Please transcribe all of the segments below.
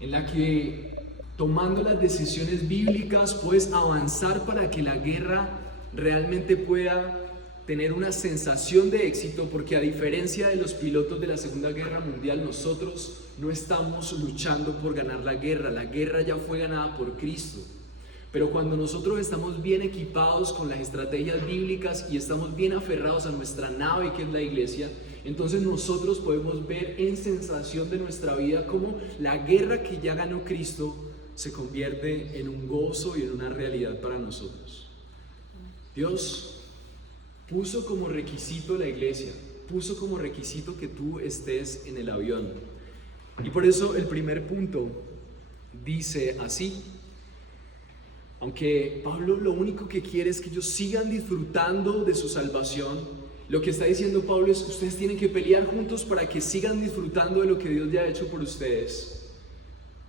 en la que tomando las decisiones bíblicas puedes avanzar para que la guerra realmente pueda tener una sensación de éxito, porque a diferencia de los pilotos de la Segunda Guerra Mundial, nosotros no estamos luchando por ganar la guerra ya fue ganada por Cristo. Pero cuando nosotros estamos bien equipados con las estrategias bíblicas y estamos bien aferrados a nuestra nave que es la iglesia, entonces nosotros podemos ver en sensación de nuestra vida cómo la guerra que ya ganó Cristo se convierte en un gozo y en una realidad para nosotros. Dios puso como requisito la iglesia, puso como requisito que tú estés en el avión. Y por eso el primer punto dice así: aunque Pablo lo único que quiere es que ellos sigan disfrutando de su salvación, lo que está diciendo Pablo es: ustedes tienen que pelear juntos para que sigan disfrutando de lo que Dios ya ha hecho por ustedes.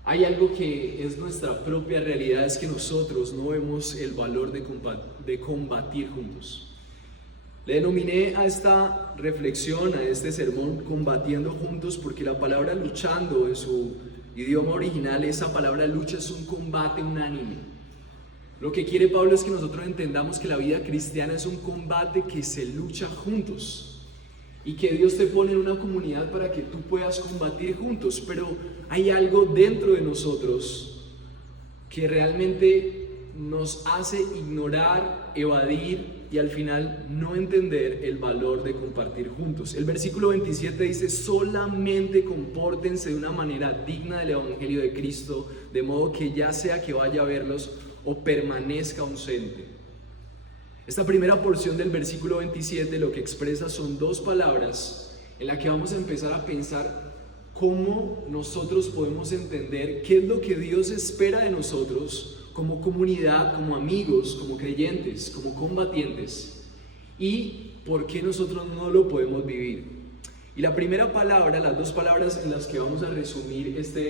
Hay algo que es nuestra propia realidad, es que nosotros no vemos el valor de combatir juntos. Le denominé a esta reflexión, a este sermón, combatiendo juntos, porque la palabra luchando en su idioma original, esa palabra lucha es un combate unánime. Lo que quiere Pablo es que nosotros entendamos que la vida cristiana es un combate que se lucha juntos y que Dios te pone en una comunidad para que tú puedas combatir juntos, pero hay algo dentro de nosotros que realmente nos hace ignorar, evadir y al final no entender el valor de compartir juntos. El versículo 27 dice: solamente compórtense de una manera digna del evangelio de Cristo, de modo que ya sea que vaya a verlos o permanezca ausente. Esta primera porción del versículo 27 lo que expresa son dos palabras en las que vamos a empezar a pensar cómo nosotros podemos entender qué es lo que Dios espera de nosotros como comunidad, como amigos, como creyentes, como combatientes, y por qué nosotros no lo podemos vivir. Y la primera palabra, las dos palabras en las que vamos a resumir esta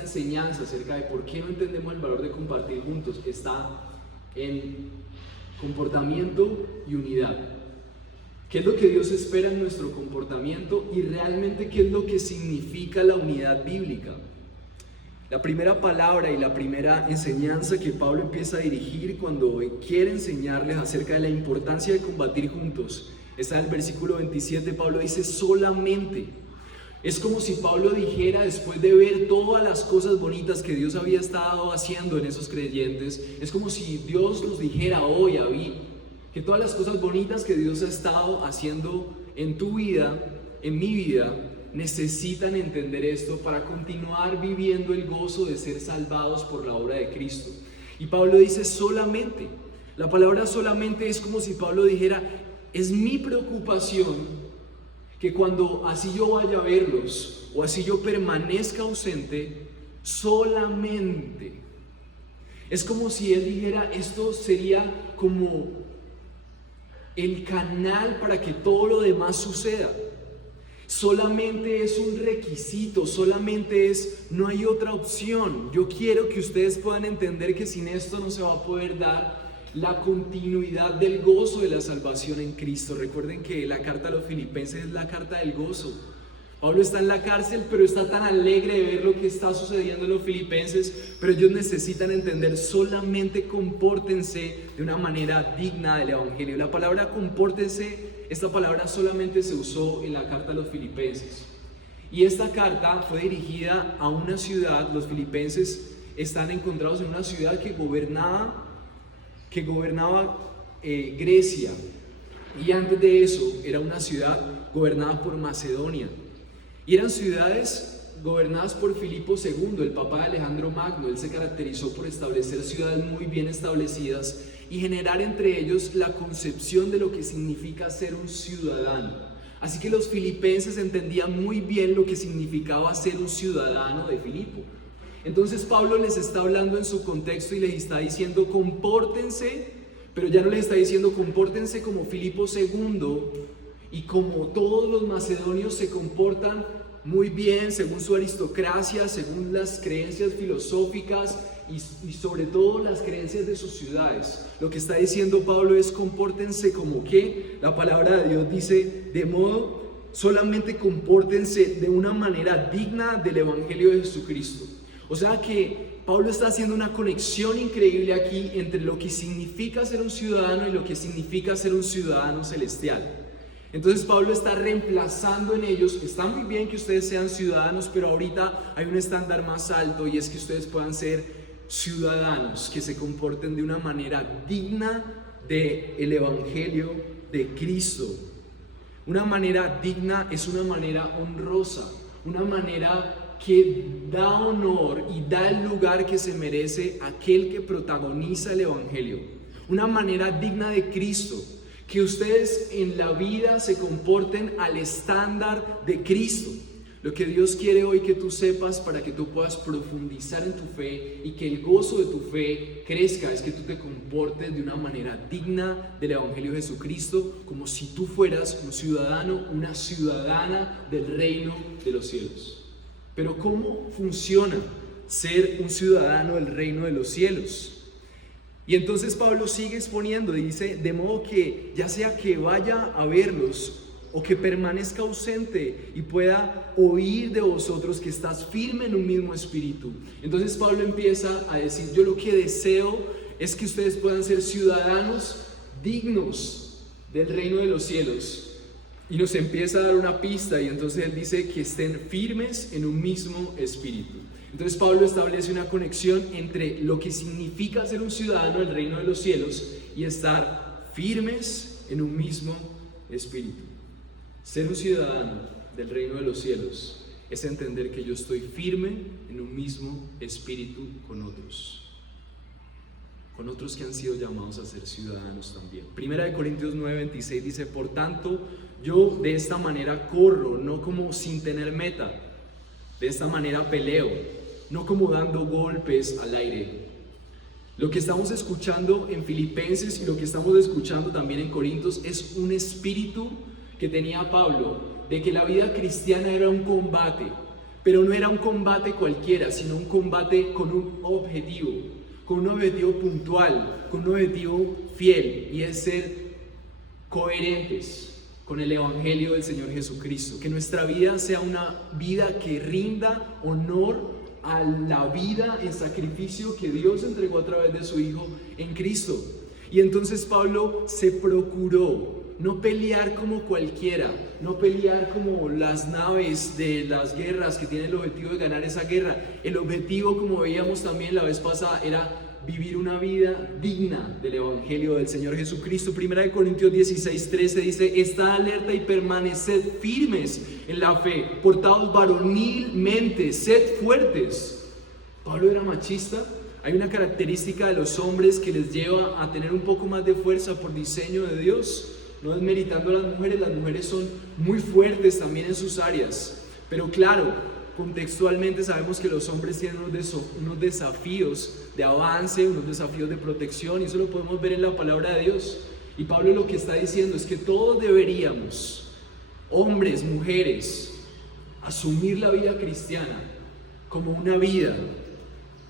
enseñanza acerca de por qué no entendemos el valor de compartir juntos, está en comportamiento y unidad. ¿Qué es lo que Dios espera en nuestro comportamiento y realmente qué es lo que significa la unidad bíblica? La primera palabra y la primera enseñanza que Pablo empieza a dirigir cuando quiere enseñarles acerca de la importancia de combatir juntos está en el versículo 27. Pablo dice: solamente. Es como si Pablo dijera, después de ver todas las cosas bonitas que Dios había estado haciendo en esos creyentes, es como si Dios nos dijera hoy, David, que todas las cosas bonitas que Dios ha estado haciendo en tu vida, en mi vida, necesitan entender esto para continuar viviendo el gozo de ser salvados por la obra de Cristo. Y Pablo dice solamente. La palabra solamente es como si Pablo dijera: es mi preocupación que cuando así yo vaya a verlos o así yo permanezca ausente, solamente. Es como si él dijera: esto sería como el canal para que todo lo demás suceda. Solamente es un requisito, solamente es, no hay otra opción. Yo quiero que ustedes puedan entender que sin esto no se va a poder dar la continuidad del gozo de la salvación en Cristo. Recuerden que la carta a los Filipenses es la carta del gozo. Pablo está en la cárcel, pero está tan alegre de ver lo que está sucediendo en los Filipenses, pero ellos necesitan entender: solamente compórtense de una manera digna del evangelio. La palabra compórtense, esta palabra solamente se usó en la carta a los Filipenses. Y esta carta fue dirigida a una ciudad. Los filipenses están encontrados en una ciudad que gobernaba Grecia, y antes de eso era una ciudad gobernada por Macedonia, y eran ciudades gobernadas por Filipo II, el papá de Alejandro Magno. Él se caracterizó por establecer ciudades muy bien establecidas y generar entre ellos la concepción de lo que significa ser un ciudadano. Así que los filipenses entendían muy bien lo que significaba ser un ciudadano de Filipo. Entonces Pablo les está hablando en su contexto y les está diciendo: compórtense, pero ya no les está diciendo compórtense como Filipo II y como todos los macedonios se comportan muy bien según su aristocracia, según las creencias filosóficas y sobre todo las creencias de sus ciudades. Lo que está diciendo Pablo es: compórtense como que la palabra de Dios dice, de modo solamente compórtense de una manera digna del Evangelio de Jesucristo. O sea que Pablo está haciendo una conexión increíble aquí entre lo que significa ser un ciudadano y lo que significa ser un ciudadano celestial. Entonces Pablo está reemplazando en ellos, está muy bien que ustedes sean ciudadanos, pero ahorita hay un estándar más alto y es que ustedes puedan ser ciudadanos que se comporten de una manera digna del Evangelio de Cristo. Una manera digna es una manera honrosa, una manera que da honor y da el lugar que se merece a aquel que protagoniza el Evangelio. Una manera digna de Cristo, que ustedes en la vida se comporten al estándar de Cristo. Lo que Dios quiere hoy que tú sepas para que tú puedas profundizar en tu fe y que el gozo de tu fe crezca es que tú te comportes de una manera digna del Evangelio de Jesucristo, como si tú fueras un ciudadano, una ciudadana del reino de los cielos. Pero ¿cómo funciona ser un ciudadano del reino de los cielos? Y entonces Pablo sigue exponiendo, dice, de modo que ya sea que vaya a verlos o que permanezca ausente y pueda oír de vosotros que estás firme en un mismo espíritu. Entonces Pablo empieza a decir, yo lo que deseo es que ustedes puedan ser ciudadanos dignos del reino de los cielos. Y nos empieza a dar una pista y entonces él dice que estén firmes en un mismo espíritu. Entonces Pablo establece una conexión entre lo que significa ser un ciudadano del reino de los cielos y estar firmes en un mismo espíritu. Ser un ciudadano del reino de los cielos es entender que yo estoy firme en un mismo espíritu con otros que han sido llamados a ser ciudadanos también. Primera de Corintios 9:26 dice, por tanto, yo de esta manera corro, no como sin tener meta, de esta manera peleo, no como dando golpes al aire. Lo que estamos escuchando en Filipenses y lo que estamos escuchando también en Corintios es un espíritu que tenía Pablo, de que la vida cristiana era un combate, pero no era un combate cualquiera, sino un combate con un objetivo puntual, con un objetivo fiel, y es ser coherentes con el Evangelio del Señor Jesucristo, que nuestra vida sea una vida que rinda honor a la vida en sacrificio que Dios entregó a través de su Hijo en Cristo. Y entonces Pablo se procuró no pelear como cualquiera, no pelear como las naves de las guerras que tienen el objetivo de ganar esa guerra. El objetivo, como veíamos también la vez pasada, era vivir una vida digna del Evangelio del Señor Jesucristo. Primera de Corintios 16:13 dice, estad alerta y permaneced firmes en la fe, portaos varonilmente, sed fuertes. Pablo era machista. Hay una característica de los hombres que les lleva a tener un poco más de fuerza por diseño de Dios. No desmeritando a las mujeres son muy fuertes también en sus áreas, pero claro, contextualmente sabemos que los hombres tienen unos desafíos de avance, unos desafíos de protección, y eso lo podemos ver en la palabra de Dios. Y Pablo lo que está diciendo es que todos deberíamos, hombres, mujeres, asumir la vida cristiana como una vida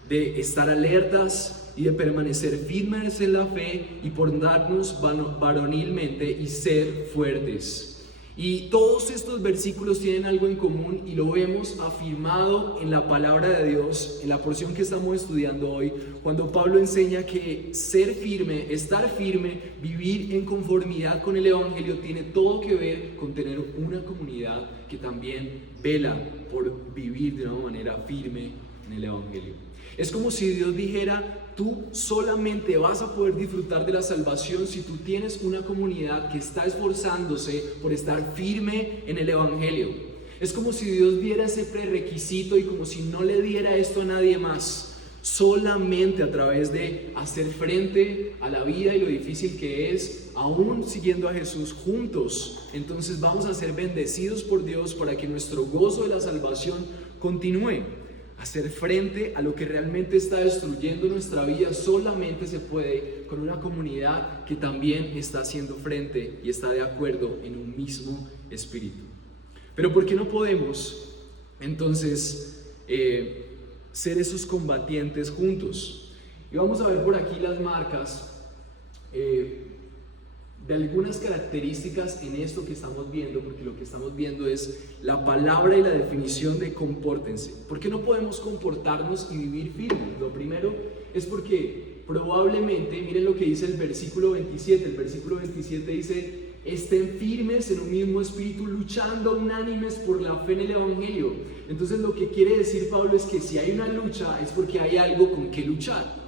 de estar alertas y de permanecer firmes en la fe y portarnos varonilmente y ser fuertes. Y todos estos versículos tienen algo en común y lo vemos afirmado en la palabra de Dios, en la porción que estamos estudiando hoy, cuando Pablo enseña que ser firme, estar firme, vivir en conformidad con el Evangelio tiene todo que ver con tener una comunidad que también vela por vivir de una manera firme en el Evangelio. Es como si Dios dijera, tú solamente vas a poder disfrutar de la salvación si tú tienes una comunidad que está esforzándose por estar firme en el Evangelio. Es como si Dios diera ese prerequisito y como si no le diera esto a nadie más. Solamente a través de hacer frente a la vida y lo difícil que es, aún siguiendo a Jesús juntos, entonces vamos a ser bendecidos por Dios para que nuestro gozo de la salvación continúe. Hacer frente a lo que realmente está destruyendo nuestra vida solamente se puede con una comunidad que también está haciendo frente y está de acuerdo en un mismo espíritu. Pero ¿por qué no podemos entonces ser esos combatientes juntos? Y vamos a ver por aquí las marcas. de algunas características en esto que estamos viendo, porque lo que estamos viendo es la palabra y la definición de compórtense. ¿Por qué no podemos comportarnos y vivir firmes? Lo primero es porque probablemente, miren lo que dice el versículo 27, el versículo 27 dice: estén firmes en un mismo espíritu, luchando unánimes por la fe en el Evangelio. Entonces lo que quiere decir Pablo es que si hay una lucha es porque hay algo con que luchar.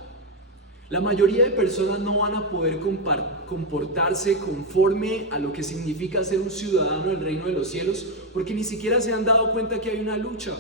La mayoría de personas no van a poder comportarse conforme a lo que significa ser un ciudadano del reino de los cielos, porque ni siquiera se han dado cuenta que hay una lucha.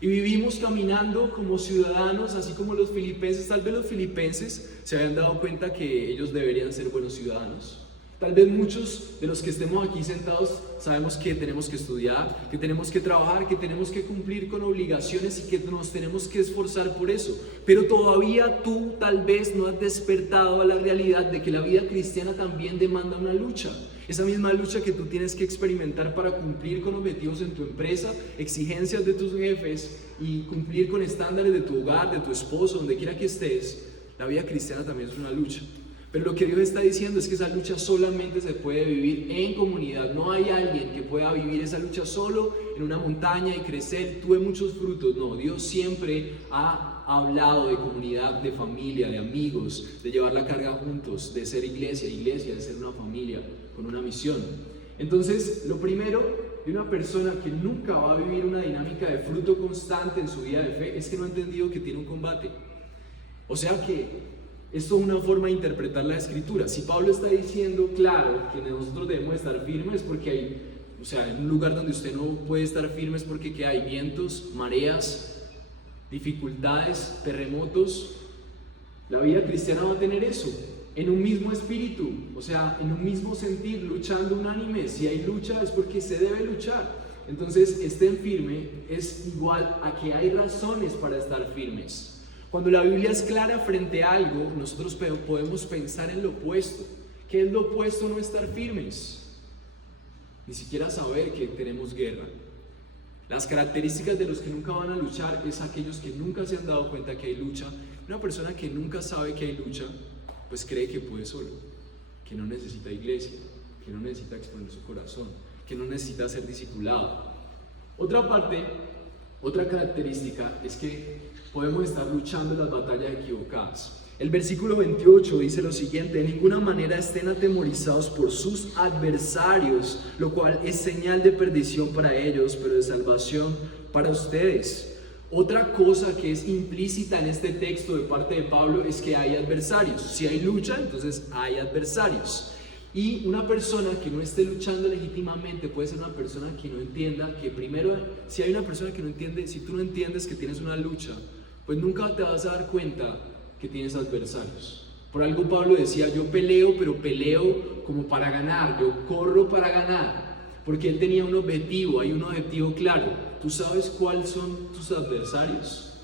Y vivimos caminando como ciudadanos, así como los filipenses. Tal vez los filipenses se habían dado cuenta que ellos deberían ser buenos ciudadanos. Tal vez muchos de los que estemos aquí sentados sabemos que tenemos que estudiar, que tenemos que trabajar, que tenemos que cumplir con obligaciones y que nos tenemos que esforzar por eso. Pero todavía tú tal vez no has despertado a la realidad de que la vida cristiana también demanda una lucha. Esa misma lucha que tú tienes que experimentar para cumplir con objetivos en tu empresa, exigencias de tus jefes y cumplir con estándares de tu hogar, de tu esposo, donde quiera que estés. La vida cristiana también es una lucha. Pero lo que Dios está diciendo es que esa lucha solamente se puede vivir en comunidad. No hay alguien que pueda vivir esa lucha solo en una montaña y crecer, tuve muchos frutos. No, Dios siempre ha hablado de comunidad, de familia, de amigos, de llevar la carga juntos, de ser iglesia, de ser una familia con una misión. Entonces, lo primero de una persona que nunca va a vivir una dinámica de fruto constante en su vida de fe es que no ha entendido que tiene un combate. O sea que esto es una forma de interpretar la escritura. Si Pablo está diciendo, claro, que nosotros debemos estar firmes porque hay, en un lugar donde usted no puede estar firme es porque que hay vientos, mareas, dificultades, terremotos. La vida cristiana va a tener eso, en un mismo espíritu, en un mismo sentir, luchando unánime. Si hay lucha es porque se debe luchar. Entonces, estén firmes es igual a que hay razones para estar firmes. Cuando la Biblia es clara frente a algo, nosotros podemos pensar en lo opuesto. ¿Qué es lo opuesto a no estar firmes? Ni siquiera saber que tenemos guerra. Las características de los que nunca van a luchar es aquellos que nunca se han dado cuenta que hay lucha. Una persona que nunca sabe que hay lucha, pues cree que puede solo, que no necesita iglesia, que no necesita exponer su corazón, que no necesita ser discipulado. Otra característica es que podemos estar luchando las batallas equivocadas. El versículo 28 dice lo siguiente: de ninguna manera estén atemorizados por sus adversarios, lo cual es señal de perdición para ellos, pero de salvación para ustedes. Otra cosa que es implícita en este texto de parte de Pablo es que hay adversarios. Si hay lucha, entonces hay adversarios. Y una persona que no esté luchando legítimamente puede ser una persona que no entienda que primero, si hay una persona que no entiende, si tú no entiendes que tienes una lucha, pues nunca te vas a dar cuenta que tienes adversarios. Por algo Pablo decía: yo peleo, pero peleo como para ganar, yo corro para ganar, porque él tenía un objetivo, hay un objetivo claro. ¿Tú sabes cuáles son tus adversarios?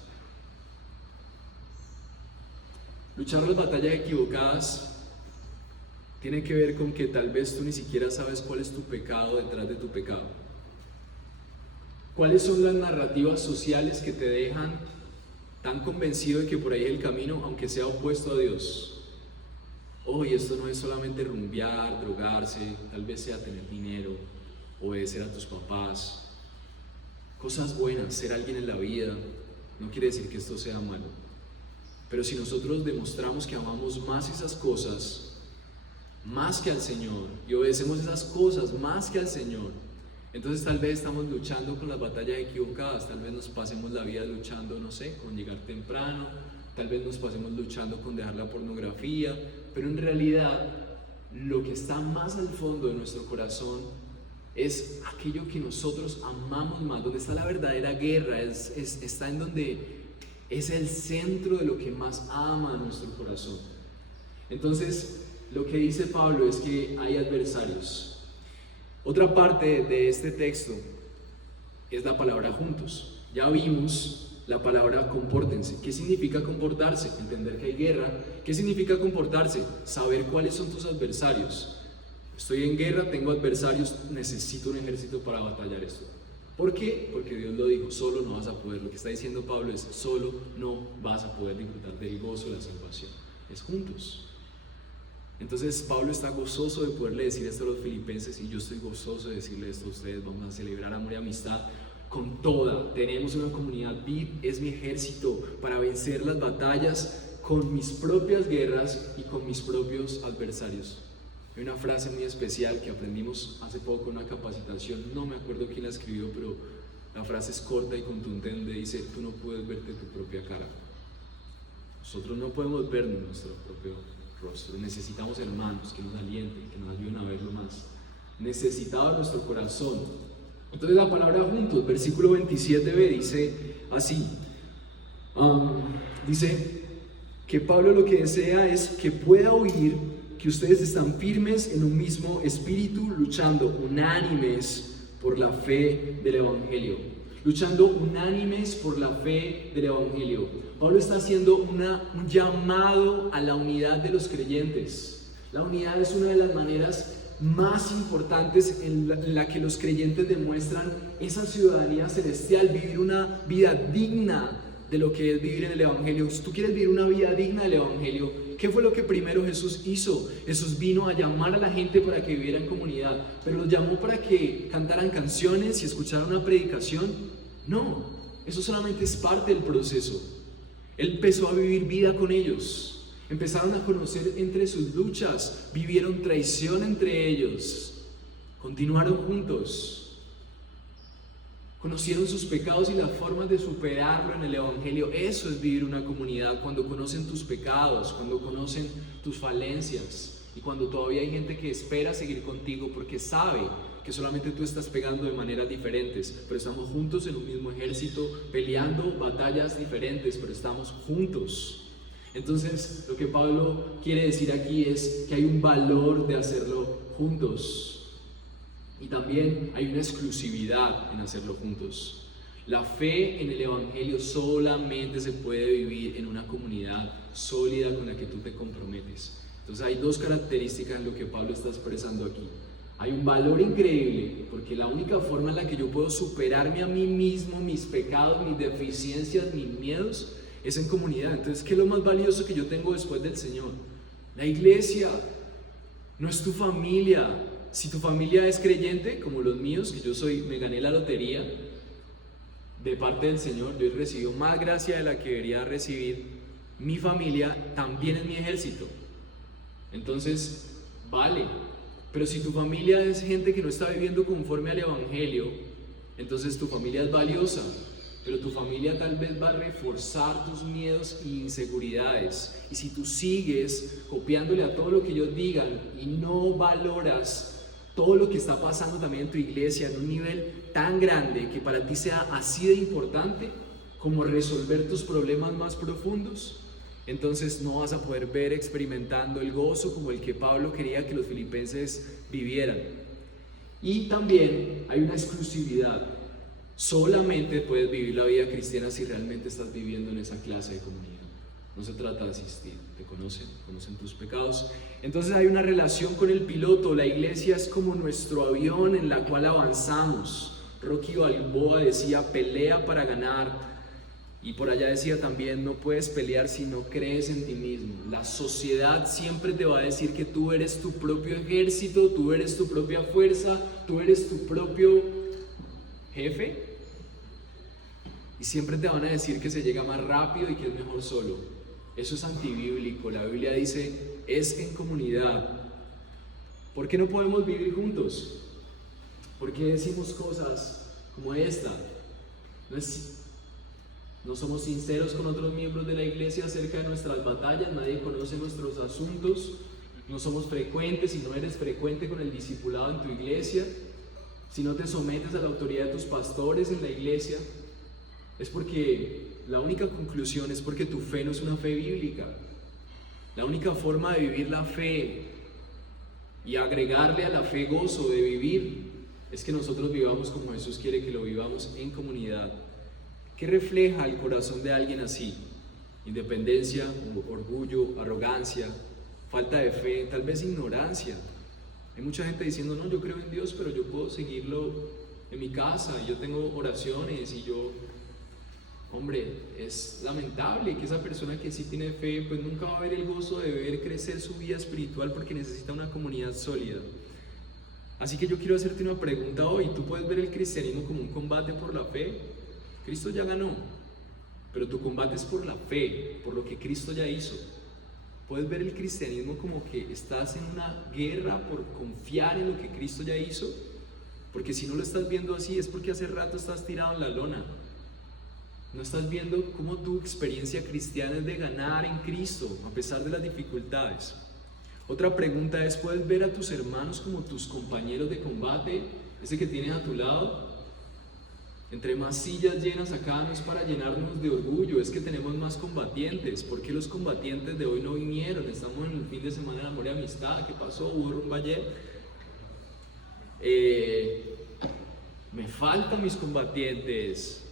Luchar las batallas equivocadas tiene que ver con que tal vez tú ni siquiera sabes cuál es tu pecado detrás de tu pecado. ¿Cuáles son las narrativas sociales que te dejan tan convencido de que por ahí es el camino, aunque sea opuesto a Dios? Y esto no es solamente rumbear, drogarse, tal vez sea tener dinero, obedecer a tus papás, cosas buenas, ser alguien en la vida. No quiere decir que esto sea malo, pero si nosotros demostramos que amamos más esas cosas más que al Señor y obedecemos esas cosas más que al Señor, entonces tal vez estamos luchando con las batallas equivocadas. Tal vez nos pasemos la vida luchando, con llegar temprano, tal vez nos pasemos luchando con dejar la pornografía, pero en realidad lo que está más al fondo de nuestro corazón es aquello que nosotros amamos más, donde está la verdadera guerra, está en donde es el centro de lo que más ama a nuestro corazón. Entonces, lo que dice Pablo es que hay adversarios. Otra parte de este texto es la palabra juntos. Ya vimos la palabra compórtense. ¿Qué significa comportarse? Entender que hay guerra. ¿Qué significa comportarse? Saber cuáles son tus adversarios. Estoy en guerra, tengo adversarios, necesito un ejército para batallar esto. ¿Por qué? Porque Dios lo dijo, solo no vas a poder. Lo que está diciendo Pablo es, solo no vas a poder disfrutar del gozo de la salvación. Es juntos. Entonces Pablo está gozoso de poderle decir esto a los filipenses, y yo estoy gozoso de decirle esto a ustedes. Vamos a celebrar amor y amistad con toda. Tenemos una comunidad VIP, es mi ejército para vencer las batallas con mis propias guerras y con mis propios adversarios. Hay una frase muy especial que aprendimos hace poco en una capacitación, no me acuerdo quién la escribió, pero la frase es corta y contundente, dice: tú no puedes verte tu propia cara. Nosotros no podemos vernos nuestro propio rostro. Necesitamos hermanos que nos alienten, que nos ayuden a verlo más. Necesitaba nuestro corazón. Entonces la palabra juntos, versículo 27b, dice así, dice que Pablo lo que desea es que pueda oír que ustedes están firmes en un mismo espíritu, luchando unánimes por la fe del Evangelio. Luchando unánimes por la fe del Evangelio. Pablo está haciendo un llamado a la unidad de los creyentes. La unidad es una de las maneras más importantes en la que los creyentes demuestran esa ciudadanía celestial, vivir una vida digna de lo que es vivir en el Evangelio. Si tú quieres vivir una vida digna del Evangelio, ¿qué fue lo que primero Jesús hizo? Jesús vino a llamar a la gente para que viviera en comunidad, pero los llamó para que cantaran canciones y escucharan una predicación. No, eso solamente es parte del proceso. Él empezó a vivir vida con ellos, empezaron a conocer entre sus luchas, vivieron traición entre ellos, continuaron juntos. Conocieron sus pecados y las formas de superarlo en el Evangelio. Eso es vivir una comunidad, cuando conocen tus pecados, cuando conocen tus falencias, y cuando todavía hay gente que espera seguir contigo porque sabe que solamente tú estás pegando de maneras diferentes, pero estamos juntos en un mismo ejército, peleando batallas diferentes, pero estamos juntos. Entonces, lo que Pablo quiere decir aquí es que hay un valor de hacerlo juntos. Y también hay una exclusividad en hacerlo juntos. La fe en el Evangelio solamente se puede vivir en una comunidad sólida con la que tú te comprometes. Entonces hay dos características en lo que Pablo está expresando aquí. Hay un valor increíble, porque la única forma en la que yo puedo superarme a mí mismo, mis pecados, mis deficiencias, mis miedos, es en comunidad. Entonces, ¿qué es lo más valioso que yo tengo después del Señor? La iglesia, no es tu familia. Si tu familia es creyente, como los míos, que yo soy, me gané la lotería de parte del Señor, yo he recibido más gracia de la que debería recibir. Mi familia también es mi ejército. Entonces, vale. Pero si tu familia es gente que no está viviendo conforme al Evangelio, entonces tu familia es valiosa, pero tu familia tal vez va a reforzar tus miedos e inseguridades. Y si tú sigues copiándole a todo lo que ellos digan y no valoras todo lo que está pasando también en tu iglesia en un nivel tan grande que para ti sea así de importante como resolver tus problemas más profundos, entonces no vas a poder ver experimentando el gozo como el que Pablo quería que los filipenses vivieran. Y también hay una exclusividad. Solamente puedes vivir la vida cristiana si realmente estás viviendo en esa clase de comunidad. No se trata de asistir, te conocen tus pecados. Entonces hay una relación con el piloto. La iglesia es como nuestro avión en la cual avanzamos. Rocky Balboa decía: pelea para ganar. Y por allá decía también: no puedes pelear si no crees en ti mismo. La sociedad siempre te va a decir que tú eres tu propio ejército, tú eres tu propia fuerza, tú eres tu propio jefe. Y siempre te van a decir que se llega más rápido y que es mejor solo. Eso es antibíblico. La Biblia dice: es en comunidad. ¿Por qué no podemos vivir juntos? ¿Por qué decimos cosas como esta? No somos sinceros con otros miembros de la iglesia acerca de nuestras batallas. Nadie conoce nuestros asuntos. No somos frecuentes. Si no eres frecuente con el discipulado en tu iglesia, si no te sometes a la autoridad de tus pastores en la iglesia, es porque la única conclusión es porque tu fe no es una fe bíblica. La única forma de vivir la fe y agregarle a la fe gozo de vivir es que nosotros vivamos como Jesús quiere que lo vivamos, en comunidad. ¿Qué refleja el corazón de alguien así? Independencia, orgullo, arrogancia, falta de fe, tal vez ignorancia. Hay mucha gente diciendo: no, yo creo en Dios, pero yo puedo seguirlo en mi casa, yo tengo oraciones y yo... hombre, es lamentable que esa persona que sí tiene fe, pues nunca va a ver el gozo de ver crecer su vida espiritual porque necesita una comunidad sólida. Así que yo quiero hacerte una pregunta hoy. ¿Tú puedes ver el cristianismo como un combate por la fe? Cristo ya ganó, pero tu combate es por la fe, por lo que Cristo ya hizo. Puedes ver el cristianismo como que estás en una guerra por confiar en lo que Cristo ya hizo, porque si no lo estás viendo así es porque hace rato estás tirado en la lona. No estás viendo cómo tu experiencia cristiana es de ganar en Cristo a pesar de las dificultades. Otra pregunta es, ¿puedes ver a tus hermanos como tus compañeros de combate? Ese que tienes a tu lado. Entre más sillas llenas acá no es para llenarnos de orgullo, es que tenemos más combatientes. ¿Por qué los combatientes de hoy no vinieron? Estamos en el fin de semana de amor y amistad. ¿Qué pasó? ¿Hubo rumba ayer? Me faltan mis combatientes.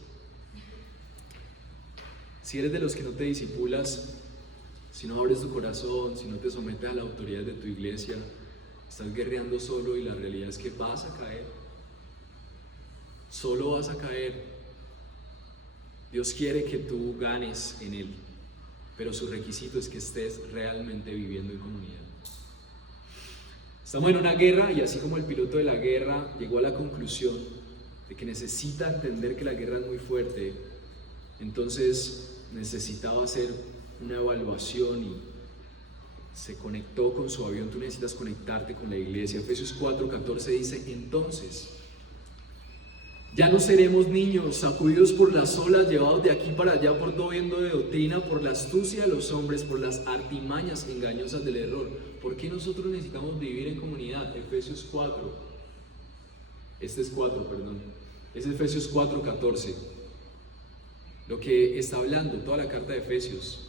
Si eres de los que no te disipulas, si no abres tu corazón, si no te sometes a la autoridad de tu iglesia, estás guerreando solo y la realidad es que vas a caer. Solo vas a caer. Dios quiere que tú ganes en Él, pero su requisito es que estés realmente viviendo en comunidad. Estamos en una guerra y así como el piloto de la guerra llegó a la conclusión de que necesita entender que la guerra es muy fuerte, entonces necesitaba hacer una evaluación y se conectó con su avión. Tú necesitas conectarte con la iglesia. Efesios 4:14 dice: entonces ya no seremos niños sacudidos por las olas, llevados de aquí para allá por todo viento de doctrina, por la astucia de los hombres, por las artimañas engañosas del error. ¿Por qué nosotros necesitamos vivir en comunidad? Efesios 4, es Efesios 4:14. Lo que está hablando toda la carta de Efesios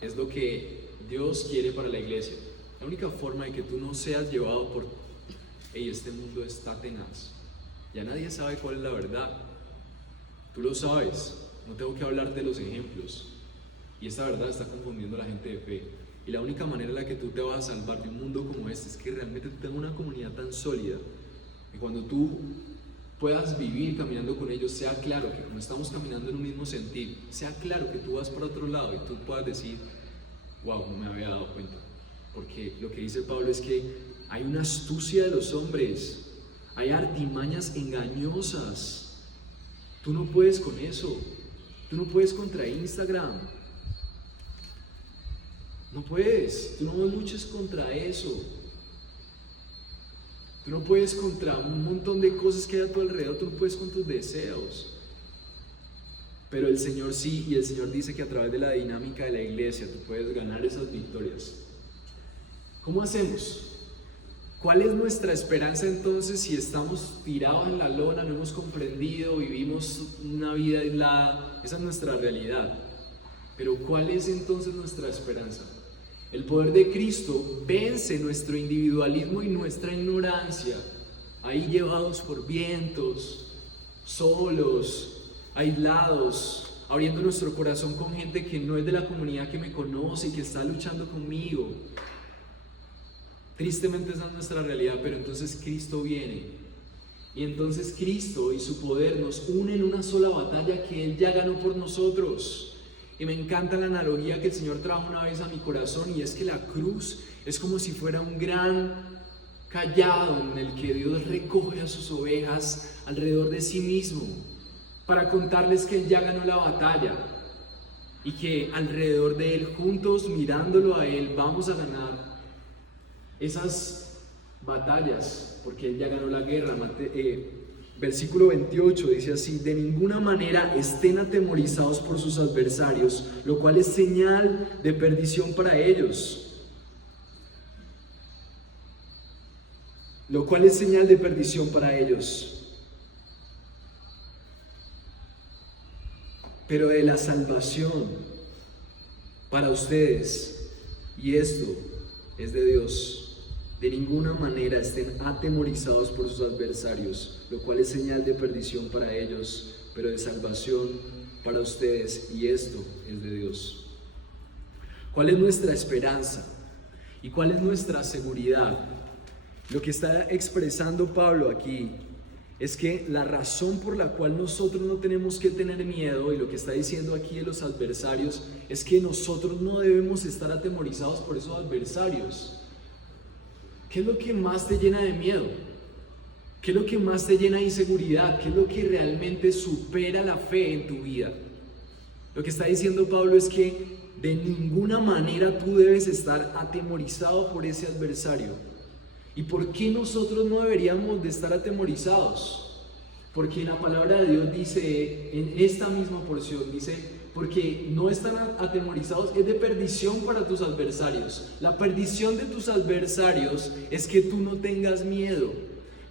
es lo que Dios quiere para la iglesia. La única forma de que tú no seas llevado por este mundo está tenaz. Ya nadie sabe cuál es la verdad. Tú lo sabes. No tengo que hablar de los ejemplos. Y esta verdad está confundiendo a la gente de fe. Y la única manera en la que tú te vas a salvar de un mundo como este es que realmente tú tengas una comunidad tan sólida y cuando tú puedas vivir caminando con ellos, sea claro que como estamos caminando en un mismo sentido, sea claro que tú vas para otro lado y tú puedas decir: wow, no me había dado cuenta. Porque lo que dice Pablo es que hay una astucia de los hombres, hay artimañas engañosas. Tú no puedes con eso. Tú no puedes contra Instagram. No puedes. Tú no luches contra eso. Tú no puedes contra un montón de cosas que hay a tu alrededor. Tú no puedes con tus deseos. Pero el Señor sí, y el Señor dice que a través de la dinámica de la iglesia tú puedes ganar esas victorias. ¿Cómo hacemos? ¿Cuál es nuestra esperanza entonces si estamos tirados en la lona, no hemos comprendido, vivimos una vida aislada? Esa es nuestra realidad. Pero ¿cuál es entonces nuestra esperanza? El poder de Cristo vence nuestro individualismo y nuestra ignorancia, ahí llevados por vientos, solos, aislados, abriendo nuestro corazón con gente que no es de la comunidad que me conoce y que está luchando conmigo. Tristemente esa es nuestra realidad, pero entonces Cristo viene. Y entonces Cristo y su poder nos unen en una sola batalla que Él ya ganó por nosotros. Y me encanta la analogía que el Señor trajo una vez a mi corazón, y es que la cruz es como si fuera un gran cayado en el que Dios recoge a sus ovejas alrededor de sí mismo para contarles que Él ya ganó la batalla y que alrededor de Él, juntos mirándolo a Él, vamos a ganar esas batallas porque Él ya ganó la guerra. Versículo 28 dice así: de ninguna manera estén atemorizados por sus adversarios, lo cual es señal de perdición para ellos. Pero de la salvación para ustedes, y esto es de Dios. De ninguna manera estén atemorizados por sus adversarios, lo cual es señal de perdición para ellos, pero de salvación para ustedes, y esto es de Dios. ¿Cuál es nuestra esperanza? ¿Y cuál es nuestra seguridad? Lo que está expresando Pablo aquí es que la razón por la cual nosotros no tenemos que tener miedo, y lo que está diciendo aquí de los adversarios, es que nosotros no debemos estar atemorizados por esos adversarios. ¿Qué es lo que más te llena de miedo? ¿Qué es lo que más te llena de inseguridad? ¿Qué es lo que realmente supera la fe en tu vida? Lo que está diciendo Pablo es que de ninguna manera tú debes estar atemorizado por ese adversario. ¿Y por qué nosotros no deberíamos de estar atemorizados? Porque la palabra de Dios dice, en esta misma porción, dice, porque no están atemorizados, es de perdición para tus adversarios. La perdición de tus adversarios es que tú no tengas miedo.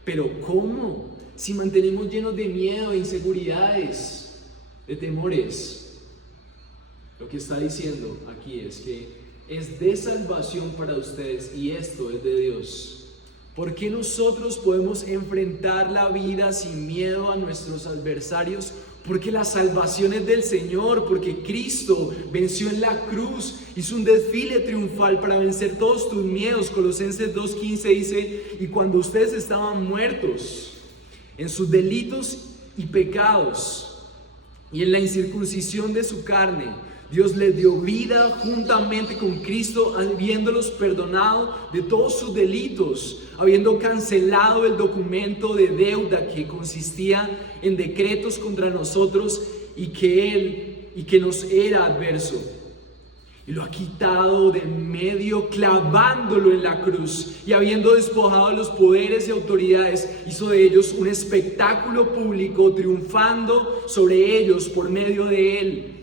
Pero ¿cómo? Si mantenemos llenos de miedo, de inseguridades, de temores. Lo que está diciendo aquí es que es de salvación para ustedes y esto es de Dios. ¿Por qué nosotros podemos enfrentar la vida sin miedo a nuestros adversarios? Porque la salvación es del Señor, porque Cristo venció en la cruz, hizo un desfile triunfal para vencer todos tus miedos. Colosenses 2:15 dice, y cuando ustedes estaban muertos en sus delitos y pecados y en la incircuncisión de su carne, Dios les dio vida juntamente con Cristo, habiéndolos perdonado de todos sus delitos, habiendo cancelado el documento de deuda que consistía en decretos contra nosotros y que nos era adverso. Y lo ha quitado de en medio, clavándolo en la cruz, y habiendo despojado a los poderes y autoridades, hizo de ellos un espectáculo público, triunfando sobre ellos por medio de él.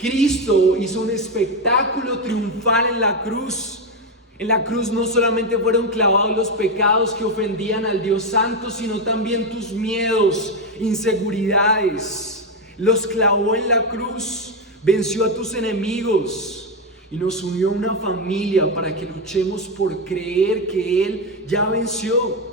Cristo hizo un espectáculo triunfal en la cruz. En la cruz no solamente fueron clavados los pecados que ofendían al Dios Santo, sino también tus miedos, inseguridades. Los clavó en la cruz, venció a tus enemigos y nos unió a una familia para que luchemos por creer que Él ya venció.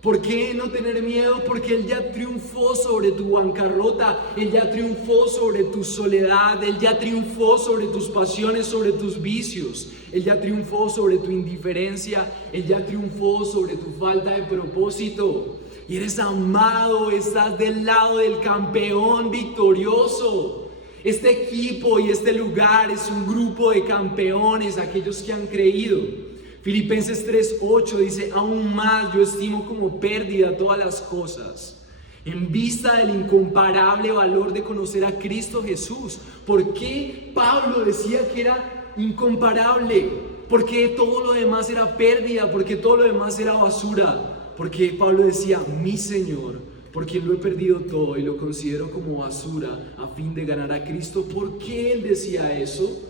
¿Por qué no tener miedo? Porque Él ya triunfó sobre tu bancarrota, Él ya triunfó sobre tu soledad, Él ya triunfó sobre tus pasiones, sobre tus vicios, Él ya triunfó sobre tu indiferencia, Él ya triunfó sobre tu falta de propósito. Y eres amado, estás del lado del campeón victorioso. Este equipo y este lugar es un grupo de campeones, aquellos que han creído. Filipenses 3:8 dice, aún más yo estimo como pérdida todas las cosas, en vista del incomparable valor de conocer a Cristo Jesús. ¿Por qué Pablo decía que era incomparable? ¿Por qué todo lo demás era pérdida? ¿Por qué todo lo demás era basura? Porque Pablo decía, mi Señor, por quien lo he perdido todo y lo considero como basura a fin de ganar a Cristo. ¿Por qué él decía eso?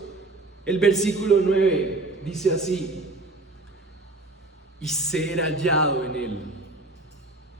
El versículo 9 dice así, y ser hallado en Él.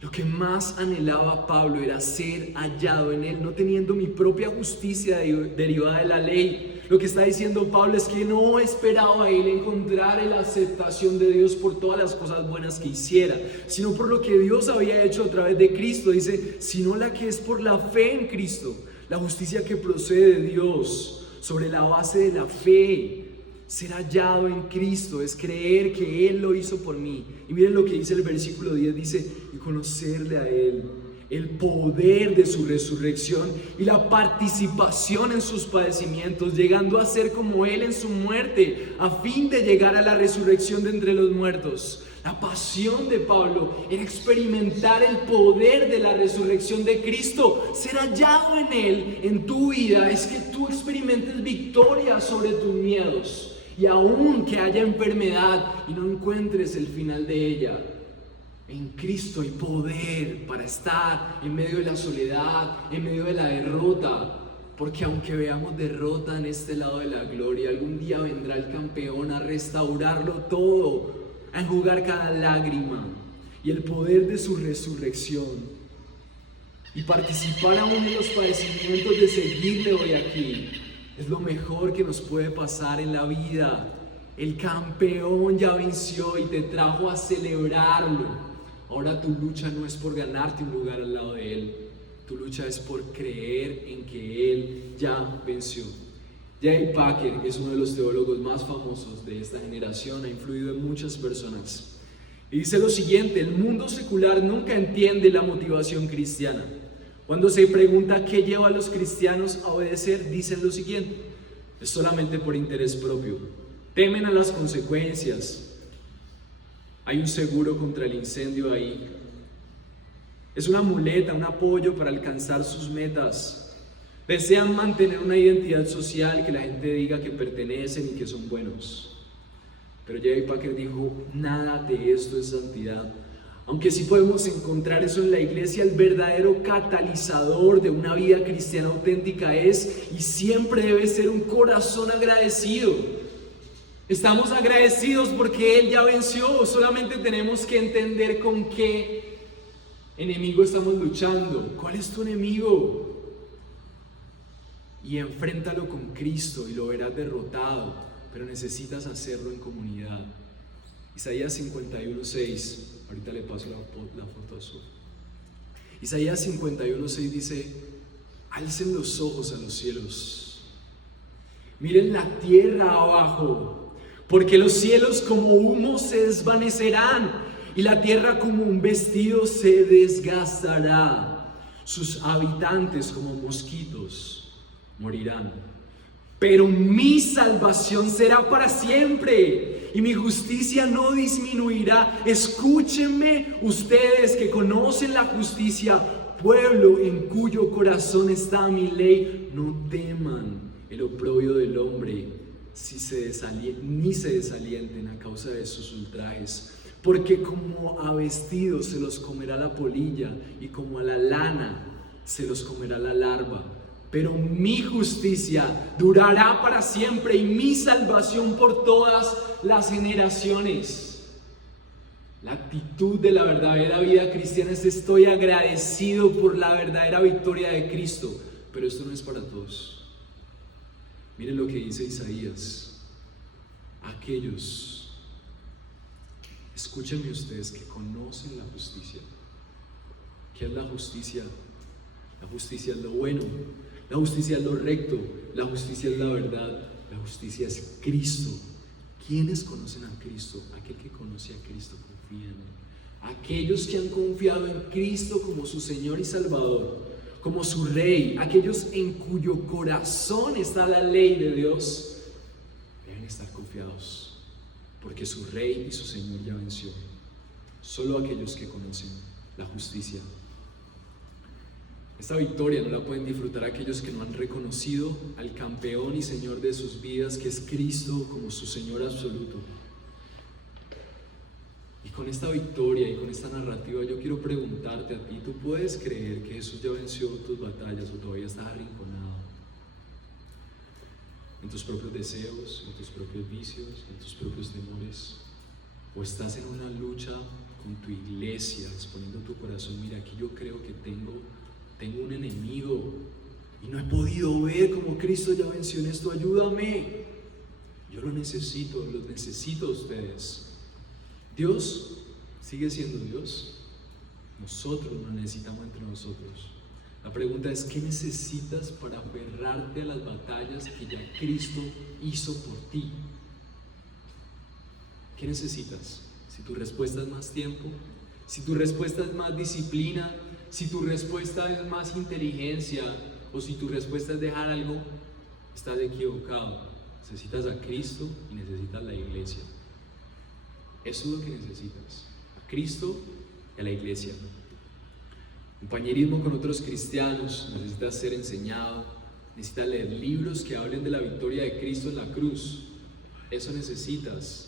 Lo que más anhelaba Pablo era ser hallado en Él, no teniendo mi propia justicia derivada de la ley. Lo que está diciendo Pablo es que no esperaba a Él encontrar la aceptación de Dios por todas las cosas buenas que hiciera, sino por lo que Dios había hecho a través de Cristo. Dice, sino la que es por la fe en Cristo, la justicia que procede de Dios, sobre la base de la fe. Ser hallado en Cristo es creer que Él lo hizo por mí. Y miren lo que dice el versículo 10, dice, y conocerle a Él, el poder de su resurrección y la participación en sus padecimientos, llegando a ser como Él en su muerte, a fin de llegar a la resurrección de entre los muertos. La pasión de Pablo era experimentar el poder de la resurrección de Cristo. Ser hallado en Él, en tu vida, es que tú experimentes victoria sobre tus miedos. Y aun que haya enfermedad y no encuentres el final de ella, en Cristo hay poder para estar en medio de la soledad, en medio de la derrota. Porque aunque veamos derrota en este lado de la gloria, algún día vendrá el campeón a restaurarlo todo, a enjugar cada lágrima, y el poder de su resurrección, y participar aún en los padecimientos de seguirle hoy aquí, es lo mejor que nos puede pasar en la vida. El campeón ya venció y te trajo a celebrarlo. Ahora tu lucha no es por ganarte un lugar al lado de Él, tu lucha es por creer en que Él ya venció. J.I. Packer, que es uno de los teólogos más famosos de esta generación, ha influido en muchas personas. Y dice lo siguiente: el mundo secular nunca entiende la motivación cristiana. Cuando se pregunta qué lleva a los cristianos a obedecer, dicen lo siguiente: es solamente por interés propio. Temen a las consecuencias. Hay un seguro contra el incendio ahí. Es una muleta, un apoyo para alcanzar sus metas. Desean mantener una identidad social, que la gente diga que pertenecen y que son buenos. Pero J.I. Packer dijo: nada de esto es santidad. Aunque sí podemos encontrar eso en la iglesia, el verdadero catalizador de una vida cristiana auténtica es y siempre debe ser un corazón agradecido. Estamos agradecidos porque Él ya venció, solamente tenemos que entender con qué enemigo estamos luchando. ¿Cuál es tu enemigo? Y enfréntalo con Cristo y lo verás derrotado, pero necesitas hacerlo en comunidad. Isaías 51:6, ahorita le paso la foto azul. Isaías 51:6 dice: alcen los ojos a los cielos, miren la tierra abajo, porque los cielos como humo se desvanecerán y la tierra como un vestido se desgastará. Sus habitantes como mosquitos morirán. Pero mi salvación será para siempre y mi justicia no disminuirá. Escúchenme ustedes que conocen la justicia, pueblo en cuyo corazón está mi ley. No teman el oprobio del hombre, ni se desalienten a causa de sus ultrajes. Porque como a vestidos se los comerá la polilla y como a la lana se los comerá la larva. Pero mi justicia durará para siempre y mi salvación por todas las generaciones. La actitud de la verdadera vida cristiana es: estoy agradecido por la verdadera victoria de Cristo. Pero esto no es para todos. Miren lo que dice Isaías: aquellos, escúchenme ustedes que conocen la justicia. ¿Qué es la justicia? La justicia es lo bueno, la justicia es lo recto, la justicia es la verdad, la justicia es Cristo. ¿Quiénes conocen a Cristo? Aquel que conoce a Cristo confía en Él. Aquellos que han confiado en Cristo como su Señor y Salvador, como su Rey, aquellos en cuyo corazón está la ley de Dios, deben estar confiados, porque su Rey y su Señor ya venció. Solo aquellos que conocen la justicia. Esta victoria no la pueden disfrutar aquellos que no han reconocido al campeón y Señor de sus vidas, que es Cristo, como su Señor absoluto. Y con esta victoria y con esta narrativa yo quiero preguntarte a ti: ¿tú puedes creer que Jesús ya venció tus batallas o todavía estás arrinconado en tus propios deseos, en tus propios vicios, en tus propios temores? ¿O estás en una lucha con tu iglesia, exponiendo tu corazón? Mira, aquí yo creo que tengo un enemigo y no he podido ver cómo Cristo ya venció en esto. Ayúdame, yo los necesito a ustedes. Dios sigue siendo Dios, nosotros lo necesitamos entre nosotros. La pregunta es: ¿qué necesitas para aferrarte a las batallas que ya Cristo hizo por ti? ¿Qué necesitas? Si tu respuesta es más tiempo, si tu respuesta es más disciplina, si tu respuesta es más inteligencia, o si tu respuesta es dejar algo, estás equivocado. Necesitas a Cristo y necesitas la iglesia. Eso es lo que necesitas: a Cristo y a la iglesia. Compañerismo con otros cristianos, necesitas ser enseñado, necesitas leer libros que hablen de la victoria de Cristo en la cruz. Eso necesitas.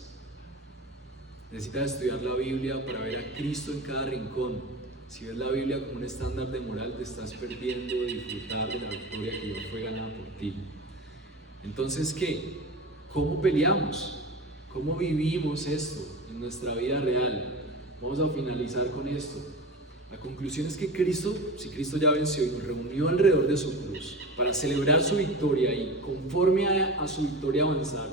Necesitas estudiar la Biblia para ver a Cristo en cada rincón. Si ves la Biblia como un estándar de moral, te estás perdiendo de disfrutar de la victoria que ya fue ganada por ti. Entonces, ¿qué? ¿Cómo peleamos? ¿Cómo vivimos esto en nuestra vida real? Vamos a finalizar con esto. La conclusión es que si Cristo ya venció y nos reunió alrededor de su cruz para celebrar su victoria y conforme a su victoria avanzar,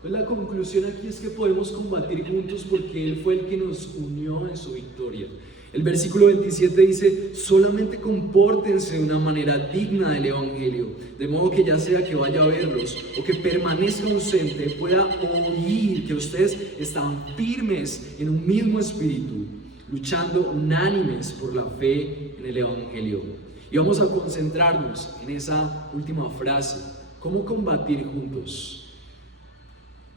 pues la conclusión aquí es que podemos combatir juntos porque Él fue el que nos unió en su victoria. El versículo 27 dice: solamente compórtense de una manera digna del Evangelio, de modo que ya sea que vaya a verlos o que permanezca ausente, pueda oír que ustedes están firmes en un mismo espíritu, luchando unánimes por la fe en el Evangelio. Y vamos a concentrarnos en esa última frase: ¿cómo combatir juntos?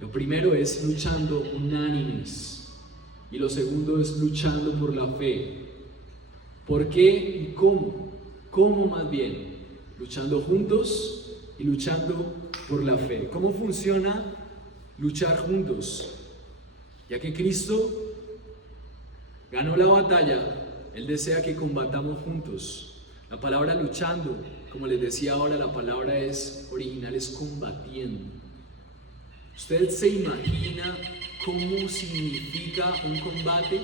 Lo primero es luchando unánimes. Y lo segundo es luchando por la fe. ¿Por qué y cómo? ¿Cómo más bien? Luchando juntos y luchando por la fe. ¿Cómo funciona luchar juntos? Ya que Cristo ganó la batalla, Él desea que combatamos juntos. La palabra luchando, como les decía ahora, la palabra original es combatiendo. ¿Usted se imagina cómo significa un combate?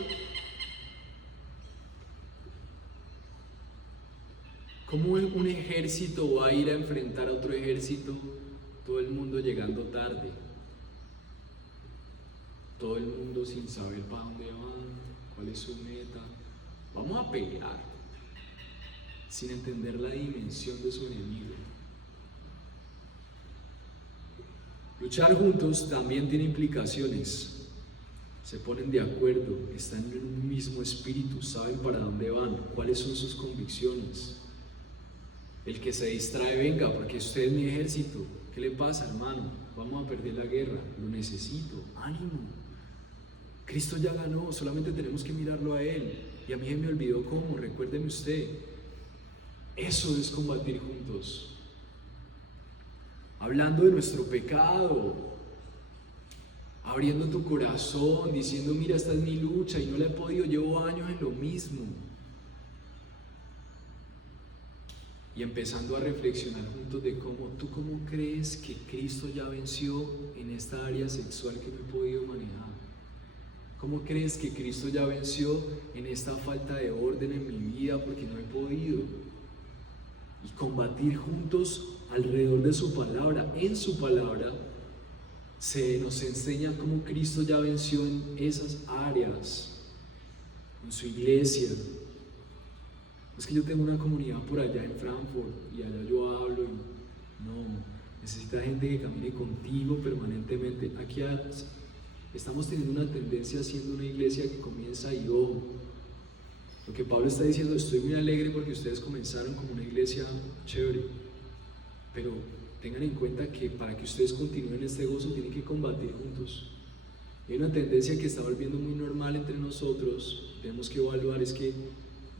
¿Cómo un ejército va a ir a enfrentar a otro ejército? Todo el mundo llegando tarde, todo el mundo sin saber para dónde van, cuál es su meta. Vamos a pelear sin entender la dimensión de su enemigo. Luchar juntos también tiene implicaciones. Se ponen de acuerdo, están en un mismo espíritu, saben para dónde van, cuáles son sus convicciones. El que se distrae, venga, porque usted es mi ejército. ¿Qué le pasa, hermano? Vamos a perder la guerra, lo necesito, ánimo. Cristo ya ganó, solamente tenemos que mirarlo a Él. Y a mí me olvidó cómo, recuérdeme usted. Eso es combatir juntos. Hablando de nuestro pecado, abriendo tu corazón, diciendo: mira, esta es mi lucha y no la he podido, llevo años en lo mismo. Y empezando a reflexionar juntos de cómo crees que Cristo ya venció en esta área sexual que no he podido manejar. ¿Cómo crees que Cristo ya venció en esta falta de orden en mi vida porque no he podido? Y combatir juntos alrededor de su palabra, en su palabra, se nos enseña cómo Cristo ya venció en esas áreas, en su iglesia. Es que yo tengo una comunidad por allá en Frankfurt y allá yo hablo y no, necesita gente que camine contigo permanentemente. Aquí estamos teniendo una tendencia siendo una iglesia que comienza y ojo. Lo que Pablo está diciendo: estoy muy alegre porque ustedes comenzaron como una iglesia chévere, pero tengan en cuenta que para que ustedes continúen este gozo tienen que combatir juntos. Hay una tendencia que está volviendo muy normal entre nosotros, tenemos que evaluar, es que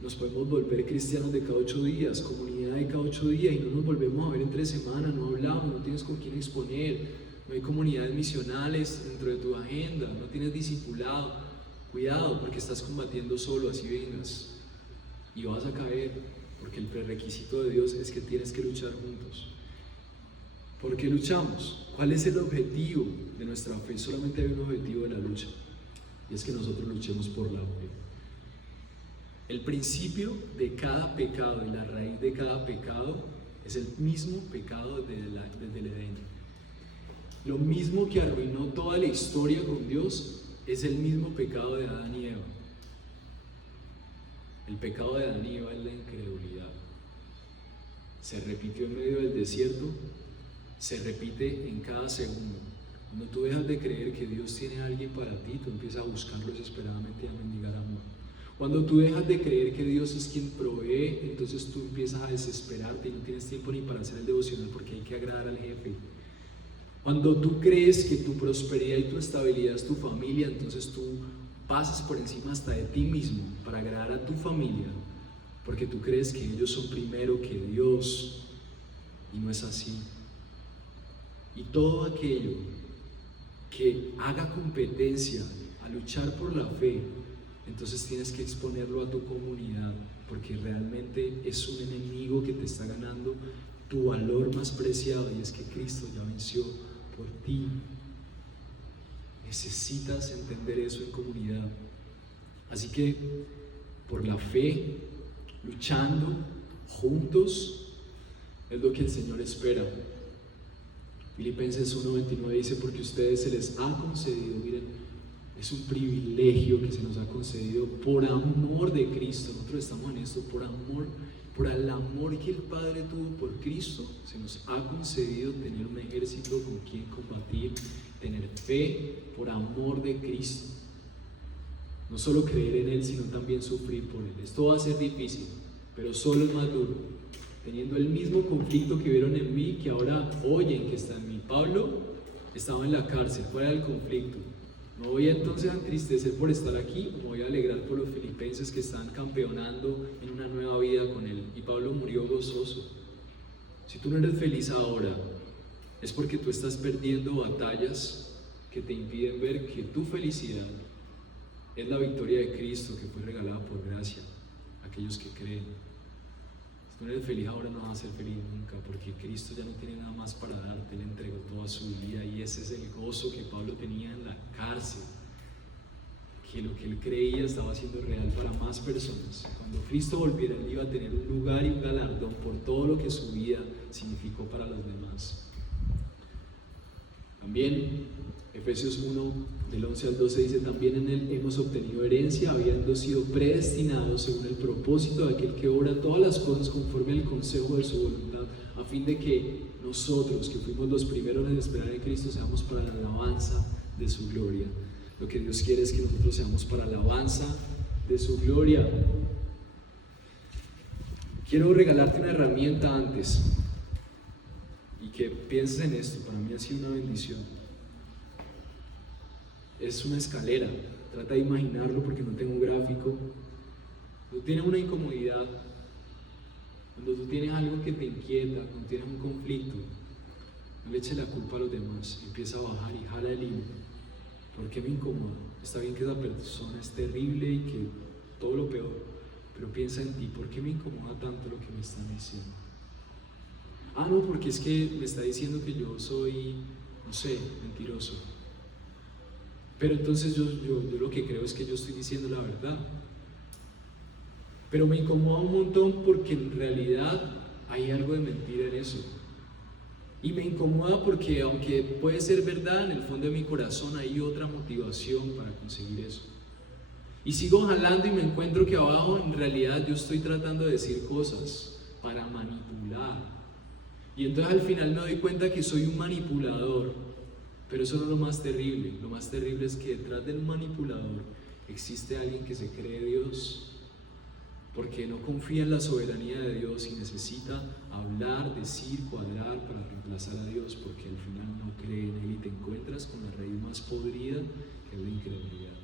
nos podemos volver cristianos de cada 8 días, comunidad de cada 8 días, y no nos volvemos a ver entre semana, no hablamos, no tienes con quién exponer, no hay comunidades misionales dentro de tu agenda, no tienes discipulado. Cuidado, porque estás combatiendo solo, así vengas, y vas a caer, porque el prerequisito de Dios es que tienes que luchar juntos. ¿Por qué luchamos? ¿Cuál es el objetivo de nuestra fe? Solamente hay un objetivo de la lucha, y es que nosotros luchemos por la fe. El principio de cada pecado y la raíz de cada pecado es el mismo pecado desde el Edén. Lo mismo que arruinó toda la historia con Dios es el mismo pecado de Adán y Eva. El pecado de Adán y Eva es la incredulidad. Se repitió en medio del desierto, se repite en cada segundo. Cuando tú dejas de creer que Dios tiene a alguien para ti, tú empiezas a buscarlo desesperadamente y a mendigar amor. Cuando tú dejas de creer que Dios es quien provee, entonces tú empiezas a desesperarte y no tienes tiempo ni para hacer el devocional porque hay que agradar al jefe. Cuando tú crees que tu prosperidad y tu estabilidad es tu familia, entonces tú pasas por encima hasta de ti mismo para agradar a tu familia, porque tú crees que ellos son primero que Dios, y no es así. Y todo aquello que haga competencia a luchar por la fe, entonces tienes que exponerlo a tu comunidad, porque realmente es un enemigo que te está ganando tu valor más preciado, y es que Cristo ya venció por ti. Necesitas entender eso en comunidad. Así que por la fe, luchando juntos, es lo que el Señor espera. Filipenses 1:29 dice: porque a ustedes se les ha concedido, miren, Es un privilegio que se nos ha concedido por amor de Cristo. Nosotros estamos en esto por amor, por el amor que el Padre tuvo por Cristo. Se nos ha concedido tener un ejército con quien combatir, tener fe por amor de Cristo. No solo creer en Él, sino también sufrir por Él. Esto va a ser difícil, pero solo es más duro. Teniendo el mismo conflicto que vieron en mí, que ahora oyen que está en mí. Pablo estaba en la cárcel, fuera del conflicto. Me voy entonces a entristecer por estar aquí, o me voy a alegrar por los filipenses que están campeonando en una nueva vida con Él. Y Pablo murió gozoso. Si tú no eres feliz ahora, es porque tú estás perdiendo batallas que te impiden ver que tu felicidad es la victoria de Cristo que fue regalada por gracia a aquellos que creen. Si tú no eres feliz ahora, no vas a ser feliz nunca, porque Cristo ya no tiene nada más para darte. Él entregó toda su vida, y ese es el gozo que Pablo tenía en la cárcel, que lo que él creía estaba siendo real para más personas. Cuando Cristo volviera, él iba a tener un lugar y un galardón por todo lo que su vida significó para los demás. También Efesios 1, del 11 al 12 dice: también en Él hemos obtenido herencia, habiendo sido predestinados según el propósito de aquel que obra todas las cosas conforme al consejo de su voluntad, a fin de que nosotros, que fuimos los primeros en esperar en Cristo, seamos para la alabanza de su gloria. Lo que Dios quiere es que nosotros seamos para la alabanza de su gloria. Quiero regalarte una herramienta antes, y que pienses en esto. Para mí ha sido una bendición. Es una escalera. Trata de imaginarlo porque no tengo un gráfico. Cuando tienes una incomodidad, cuando tú tienes algo que te inquieta, cuando tienes un conflicto, no le eches la culpa a los demás. Empieza a bajar y jala el hilo. ¿Por qué me incomoda? Está bien que esa persona es terrible y que todo lo peor, pero piensa en ti. ¿Por qué me incomoda tanto lo que me están diciendo? Ah, no, porque es que me está diciendo que yo soy, no sé, mentiroso. Pero entonces yo lo que creo es que yo estoy diciendo la verdad. Pero me incomoda un montón porque en realidad hay algo de mentira en eso. Y me incomoda porque, aunque puede ser verdad, en el fondo de mi corazón hay otra motivación para conseguir eso. Y sigo jalando y me encuentro que abajo en realidad yo estoy tratando de decir cosas para manipular. Y entonces al final me doy cuenta que soy un manipulador. Pero eso no es lo más terrible. Lo más terrible es que detrás del manipulador existe alguien que se cree Dios, porque no confía en la soberanía de Dios y necesita hablar, decir, cuadrar para reemplazar a Dios, porque al final no cree en Él, y te encuentras con la raíz más podrida, que es la incredulidad.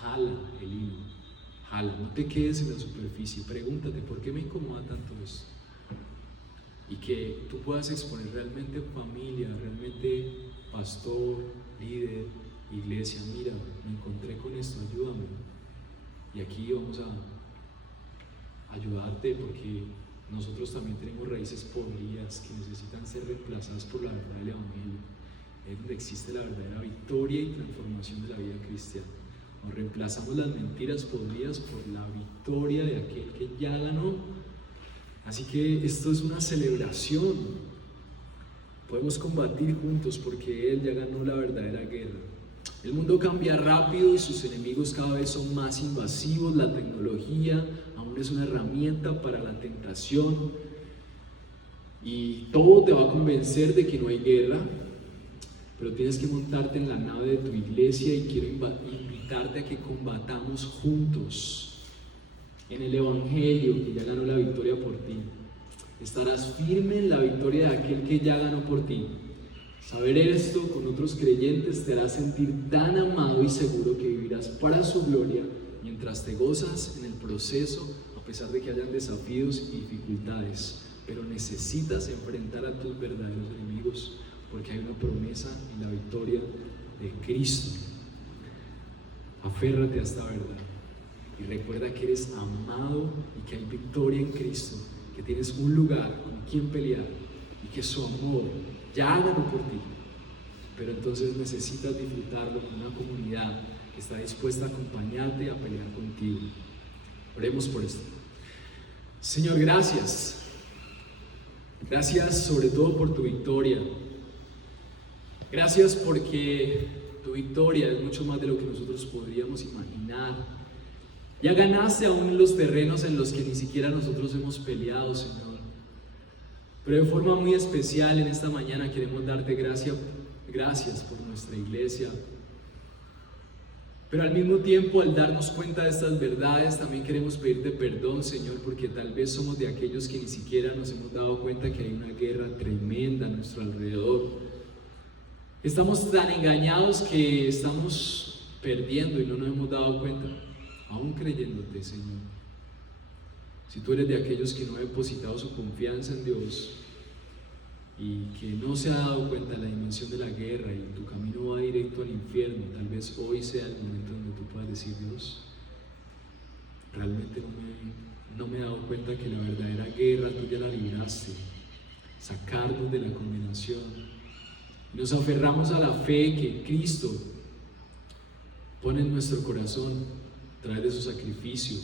Jala el hilo, jala, no te quedes en la superficie. Pregúntate: ¿por qué me incomoda tanto esto? Y que tú puedas exponer realmente familia, realmente pastor, líder, iglesia: mira, me encontré con esto, ayúdame. Y aquí vamos a ayudarte, porque nosotros también tenemos raíces podridas que necesitan ser reemplazadas por la verdad del Evangelio. Es donde existe la verdadera victoria y transformación de la vida cristiana. Nos reemplazamos las mentiras podridas por la victoria de aquel que ya ganó. Así que esto es una celebración. Podemos combatir juntos porque Él ya ganó la verdadera guerra. El mundo cambia rápido y sus enemigos cada vez son más invasivos. La tecnología aún es una herramienta para la tentación, y todo te va a convencer de que no hay guerra, pero tienes que montarte en la nave de tu iglesia, y quiero invitarte a que combatamos juntos en el Evangelio que ya ganó la victoria por ti. Estarás firme en la victoria de aquel que ya ganó por ti. Saber esto con otros creyentes te hará sentir tan amado y seguro que vivirás para su gloria mientras te gozas en el proceso, a pesar de que hayan desafíos y dificultades. Pero necesitas enfrentar a tus verdaderos enemigos, porque hay una promesa en la victoria de Cristo. Aférrate a esta verdad y recuerda que eres amado y que hay victoria en Cristo, que tienes un lugar con quien pelear y que su amor ya ganó por ti. Pero entonces necesitas disfrutarlo con una comunidad que está dispuesta a acompañarte, a pelear contigo. Oremos por esto. Señor, gracias. Gracias sobre todo por tu victoria. Gracias porque Tu victoria es mucho más de lo que nosotros podríamos imaginar. Ya ganaste aún en los terrenos en los que ni siquiera nosotros hemos peleado, Señor. Pero de forma muy especial en esta mañana queremos darte gracias por nuestra iglesia. Pero al mismo tiempo, al darnos cuenta de estas verdades, también queremos pedirte perdón, Señor, porque tal vez somos de aquellos que ni siquiera nos hemos dado cuenta que hay una guerra tremenda a nuestro alrededor. Estamos tan engañados que estamos perdiendo y no nos hemos dado cuenta, aún creyéndote, Señor. Si tú eres de aquellos que no ha depositado su confianza en Dios y que no se ha dado cuenta de la dimensión de la guerra y tu camino va directo al infierno, tal vez hoy sea el momento donde tú puedas decir: Dios, realmente no me he dado cuenta que la verdadera guerra tú ya la libraste, sacarnos de la condenación. Nos aferramos a la fe que Cristo pone en nuestro corazón a través de su sacrificio.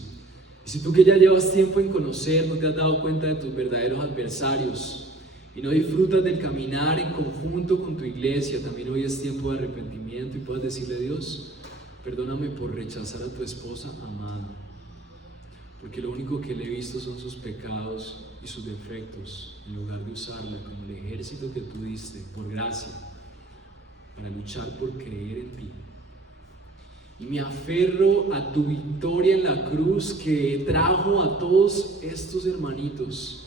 Y si tú, que ya llevas tiempo en conocer, no te has dado cuenta de tus verdaderos adversarios y no disfrutas del caminar en conjunto con tu iglesia, también hoy es tiempo de arrepentimiento y puedas decirle: Dios, perdóname por rechazar a tu esposa amada, porque lo único que le he visto son sus pecados y sus defectos, en lugar de usarla como el ejército que tú diste por gracia para luchar por creer en ti. Y me aferro a tu victoria en la cruz, que trajo a todos estos hermanitos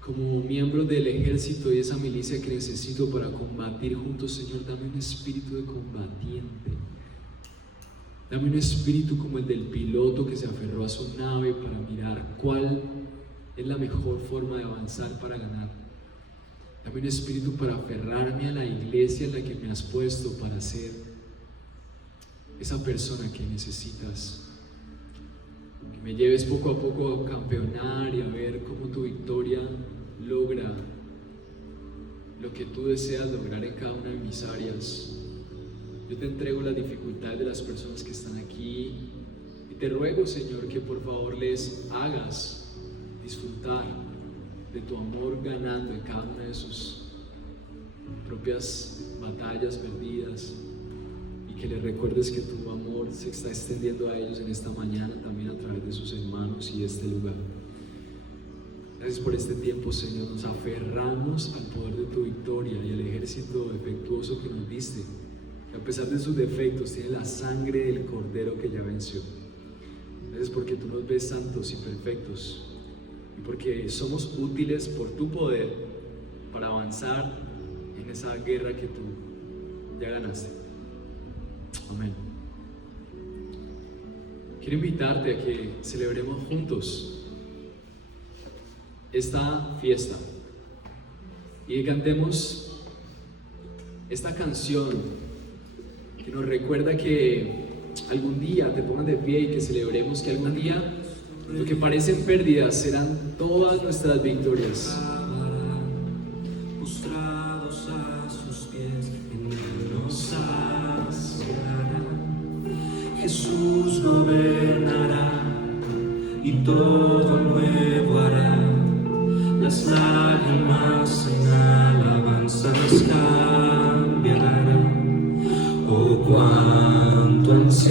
como miembros del ejército y esa milicia que necesito para combatir juntos. Señor, dame un espíritu de combatiente. Dame un espíritu como el del piloto que se aferró a su nave para mirar cuál es la mejor forma de avanzar para ganar. Dame un espíritu para aferrarme a la iglesia en la que me has puesto para ser esa persona que necesitas. Que me lleves poco a poco a campeonar y a ver cómo tu victoria logra lo que tú deseas lograr en cada una de mis áreas. Yo te entrego las dificultades de las personas que están aquí y te ruego, Señor, que por favor les hagas disfrutar de tu amor ganando en cada una de sus propias batallas perdidas, y que les recuerdes que tu amor se está extendiendo a ellos en esta mañana también a través de sus hermanos y de este lugar. Gracias por este tiempo, Señor. Nos aferramos al poder de tu victoria y al ejército efectuoso que nos diste, que a pesar de sus defectos tiene la sangre del Cordero que ya venció. Gracias porque tú nos ves santos y perfectos, y porque somos útiles por tu poder para avanzar en esa guerra que tú ya ganaste. Amén. Quiero invitarte a que celebremos juntos esta fiesta y que cantemos esta canción que nos recuerda que algún día te pongas de pie y que celebremos que algún día lo que parecen pérdidas serán todas nuestras victorias. Postrados a sus pies, en Él nos asegurará. Jesús gobernará y todo nuevo hará. Las lágrimas en alabanzas cambiarán. Oh, cuánto ansiamos